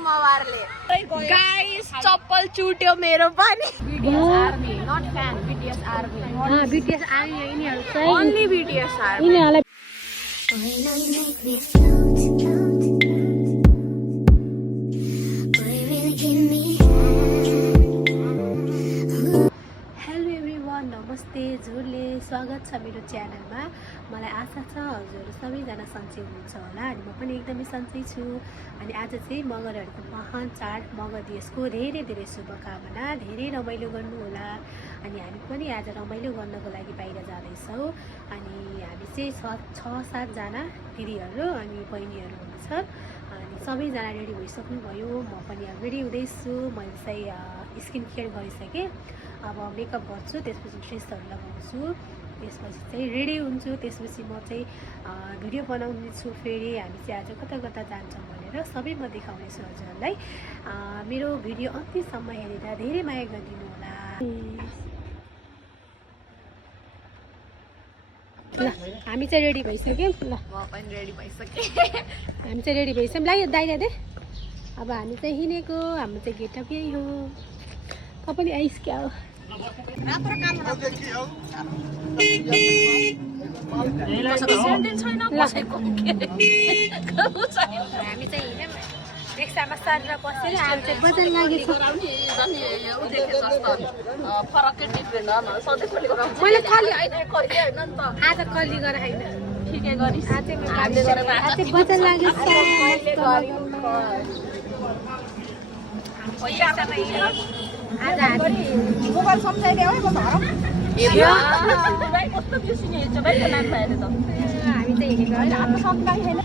मवारले guys चप्पल चुट्यो मेरो पनि army not fan BTS army BTS army यिनीहरु चाहिँ ओन्ली बीटीएस आर्मी यिनीहरुलाई नमस्ते हजुरले स्वागत छ मेरो च्यानलमा। मलाई आशा छ हजुरहरू सबैजना सन्चै हुनुहुन्छ होला अनि म पनि एकदमै सन्चै छु। अनि आज चाहिँ मगरहरूको महान चाड मगर देशको धेरै धेरै शुभकामना। धेरै रमाइलो गर्नु होला। अनि हामी पनि आज रमाइलो गर्नको लागि बाहिर जाँदैछौँ। अनि हामी चाहिँ 6-7 जना दिदीहरू अनि बहिनीहरू हुनुहुन्छ। अनि सबैजना रेडी भइसक्नुभयो। म पनि अब रेडी हुँदैछु। मैले चाहिँ स्किन केयर गरिसकेँ। अब मेकअप गर्छु, त्यसपछि ड्रेसहरू लगाउँछु, त्यसपछि चाहिँ रेडी हुन्छु। त्यसपछि म चाहिँ भिडियो बनाउने छु। फेरि हामी चाहिँ आज कता कता जान्छौँ भनेर सबै म देखाउनेछु हजुरहरूलाई। मेरो भिडियो अन्त्यसम्म हेरेर धेरै माया गरिदिनु होला। ल हामी चाहिँ रेडी भइसक्यौँ। ल म पनि रेडी भइसकेँ। हामी चाहिँ रेडी भइसक्यौँ। लाग्यो दाइरा दे। अब हामी चाहिँ हिँडेको, हाम्रो चाहिँ गेटअप यही हो। तपाईले आइस क्या हो राम्रो काम छैन कसैको हामी चाहिँ हिँड्यौँ रिक्सामा सारेर बसेर हामी चाहिँ बजार लागेको। फरकै डिफ्रेन्ट मैले कली होइन आज कली गरेर होइन ठिकै गरिस् आज बजार लागेको आज मोबाइल सम्झाइदियो है म घर कस्तो बिर्सिने हेर्छ भाइ नाम भएर त हामी चाहिँ हिँडेको होइन आफ्नो सम्झाइ छैन।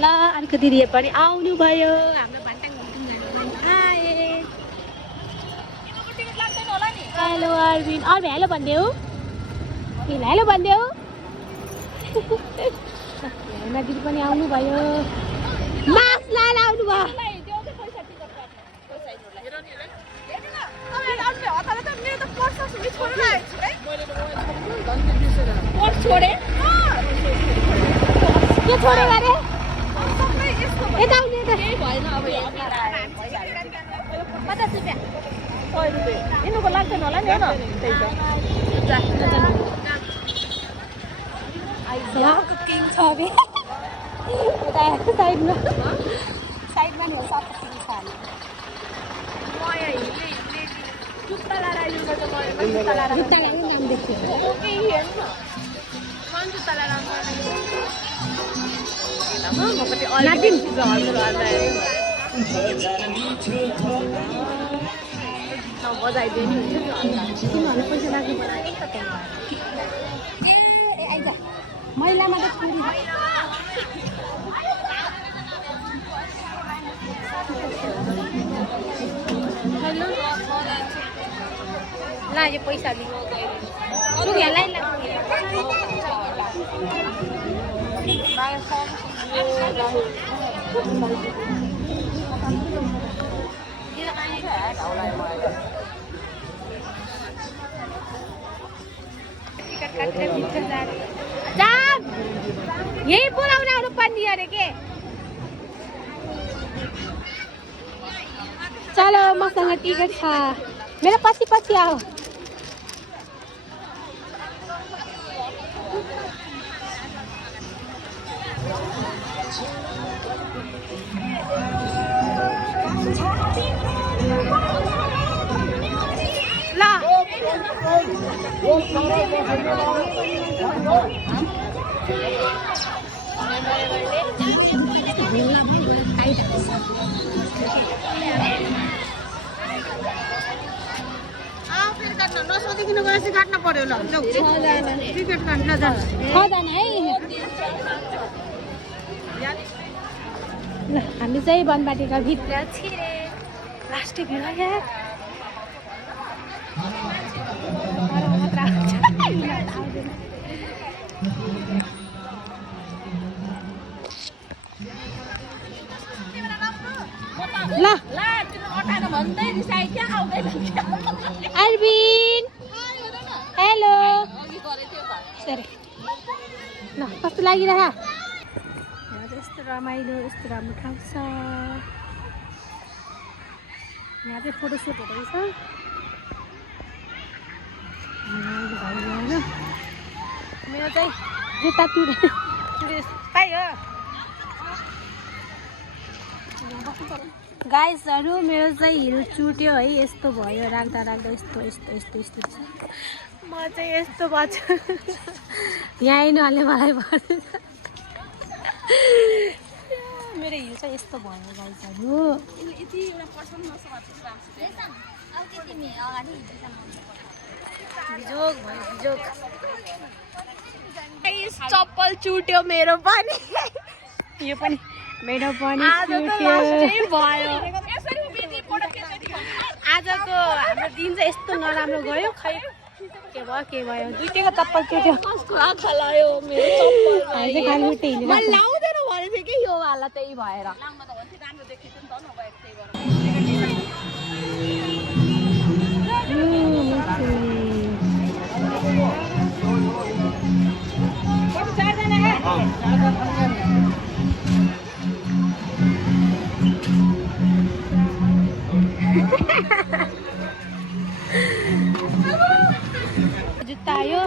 ल अर्को दिदी पनि आउनु भयो। हाम्रो भन्टाङ आए। हेलो अरविन अरविन हेलो भनिदेऊ। हेलो भनिदेऊ। हेमा दिदी पनि आउनु भयो। मास्क लाएर आउनु भयो। के छोडे गरे यता आउने त भएन अब 50 रुपियाँ 100 रुपियाँ यिनीको लाग्दैन होला नि होइन त्यही त यहाँको किङ छ अबे यता साइडमा नि सात किङ छ हामी। माया हिँड्ने जुत्ता लाएर आइदिनु पर्छ। जुत्ता लाएर जुत्ता लाएर नाम देख्छु। केही हेर्नु न मन जुत्ता लाएर आउनु म पनि नातिन बजाइदियो नि तिमीहरूले पैसा लाग्नु पर्छ। आइज महिलामा त छोरी ल यो पैसा दिनु सुघेलाई यही बोलाउन आउनु पर्ने अरे के। चलो मसँग टिकट छ। मेरो पछि पछि आओ। नसोधिकन गएपछि काट्न पर्यो। ल टिकट काट्न जान्छ 6 जना है। ल हामी चाहिँ वनबाटीका भित्र छिरे लास्टै भिड यार। ल ला तिम्रो अटाएर भन्दै रिसाइ क्या आउँदैन अरविन लागिरह यस्तो रमाइलो यस्तो राम्रो ठाउँ छ यहाँ चाहिँ फोटोसुट हुँदैछ मेरो चाहिँ जुत्ता पाइयो गाइसहरू मेरो चाहिँ हिल चुट्यो है यस्तो भयो राख्दा राख्दा यस्तो यस्तो यस्तो यस्तो म चाहिँ यस्तो भएको यहाँ आइनुहाल्ने मलाई पर्छ मेरो हिल चाहिँ यस्तो भयो गाइसहरू बिजोग भयो बिजोग चप्पल चुट्यो मेरो पनि यो पनि मेरो पनि आजको हाम्रो दिन चाहिँ यस्तो नराम्रो गयो खै के भयो दुईटैको चप्पल चुट्यो कसको आँखा लायो मेरो चप्पल खाली उठ्दै हिँड्नु मैले लाउँदैन भने थियो कि यो वाला त्यही भएर जुत्ता आयो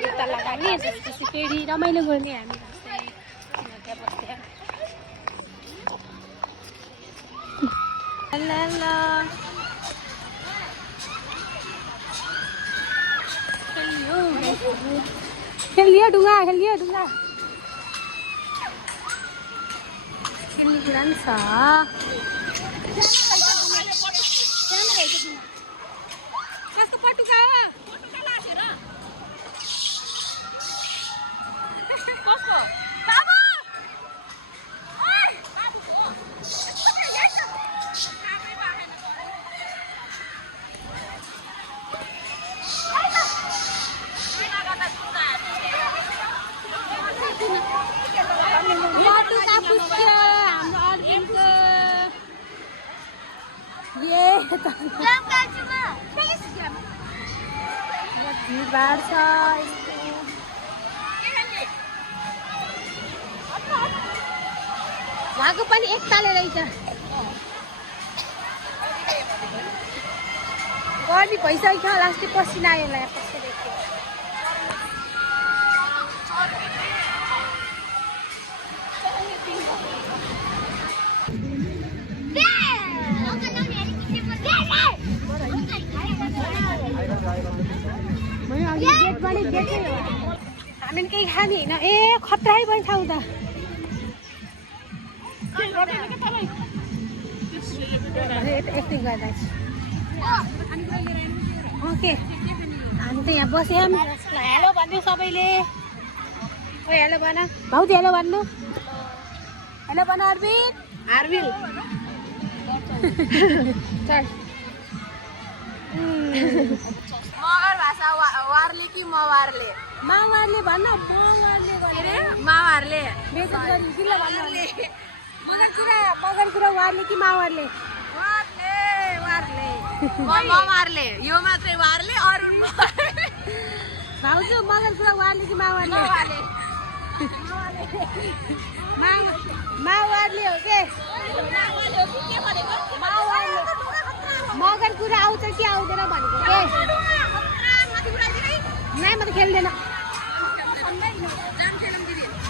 जुत्ता लगाने त्यसपछि फेरि रमाइलो गर्ने हामी खेलियो ढुङ्गा खेल्ने कुरा नि छ भिडभाड छ उहाँको पनि एकताले रहेछ गर्मी भइसक्यो लास्टै पसिना आयो होला हामी केही खाने होइन ए खतरै पनि ठाउँ त एक्टिङ गर्दा ओके हामी त यहाँ बस्यौँ हेलो भन्यो सबैले ओ हेलो भन भाउजू हेलो भन्नु हेलो भन आरबिल मगर भाषा वारले कि मवारले मावारले भन्न मवारले के रे मावारले बेइज्जत गरी किन भन्नु मगर कुरा वारले कि मावारले मवारले यो मात्रै वारले अरुण भाउजू मगर कुरा वारले कि मावारले मावारले हो के मगर कुरा आउँछ कि आउँदैन भनेको के नै म त खेल्दैन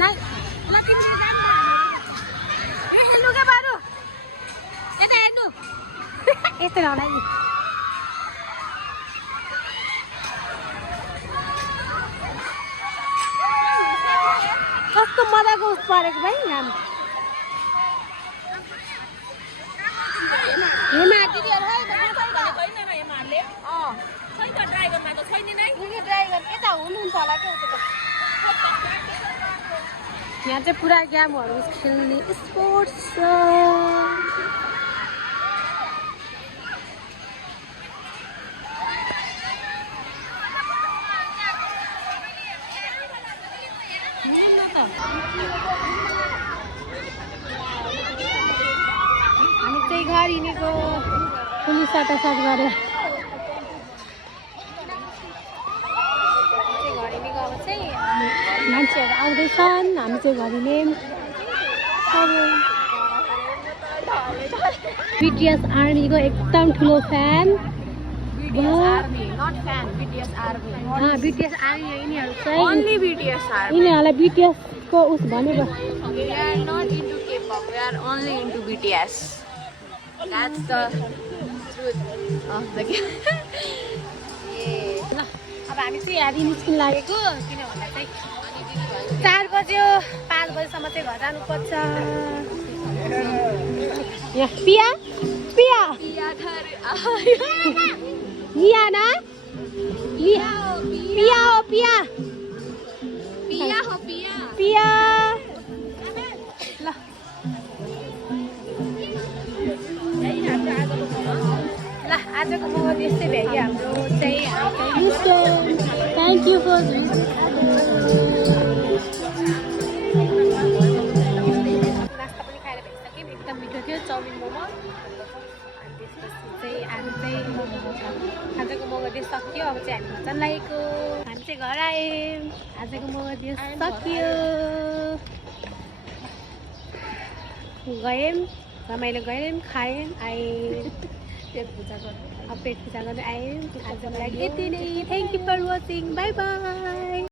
नै ल तिमीले हेर्नु के बारु यता हेर्नु यस्तो नहोला नि कस्तो मजाको उस परेको भाइ नाम हेमा दिदीहरू यता हुनुहुन्छ होला क्या यहाँ चाहिँ पुरा गेमहरू खेल्ने स्पोर्ट्स छ हामी चाहिँ घर हिँडेको पुलिस साटासाट गरेर घर हिँडेको अब चाहिँ मान्छेहरू आउँदैछन् हामी चाहिँ घरिले BTS आर्मीको एकदम ठुलो fan Army, not fan. BTS Army. BTS army यिनीहरू चाहिँ Only BTS Army. यिनीहरूलाई BTS को उस भनेको We are not into K-pop. We are only into BTS. That's the truth of the game. ल अब हामी चाहिँ यहाँ निस्किन लागेको किनभने चाहिँ 4 बज्यो 5 बजीसम्म चाहिँ घर जानुपर्छ यहाँ पिया पिया लियाना पिया हो पिया पिया ल ल आजको मोबाइल यस्तै भ्यायो हाम्रो चाहिँ थ्याङ्क यू फर नास्ता पनि खाएर भइसक्यौँ एकदम मिठो थियो चाउमिन मोमो अनि त्यसपछि चाहिँ हामी चाहिँ आजको मोबाइल सक्यो अब चाहिँ हामी मजा लागेको हामी चाहिँ घर आयौँ आजको मोबाइल सक्यो गयौँ रमाइलो गयौँ खायौँ आयौँ पेट पूजा गर्दै आयौँ आजको लागि यति नै thank you for watching bye by